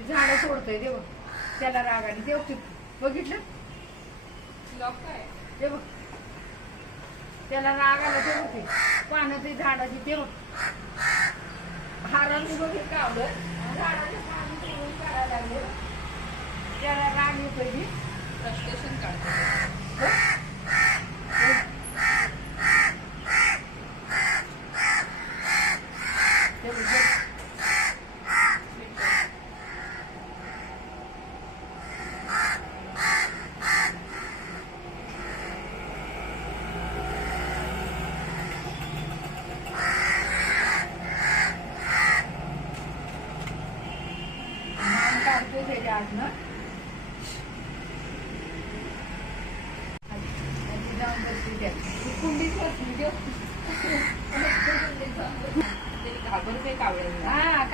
ओढतोय देव. त्याला रागाने देव की बघितलं? ते बघ त्याला राग आला ते बघ ते पानं ते झाडाची ते बघ. हारांनी बघित कावलं झाडाचे पानं तोडून काढायला लागले. त्याला राग येतोय. की फ्रस्ट्रेशन काढतो त्याच्या आतनं जाऊन बसली कुंडीच बसली घाबरते कावळे हा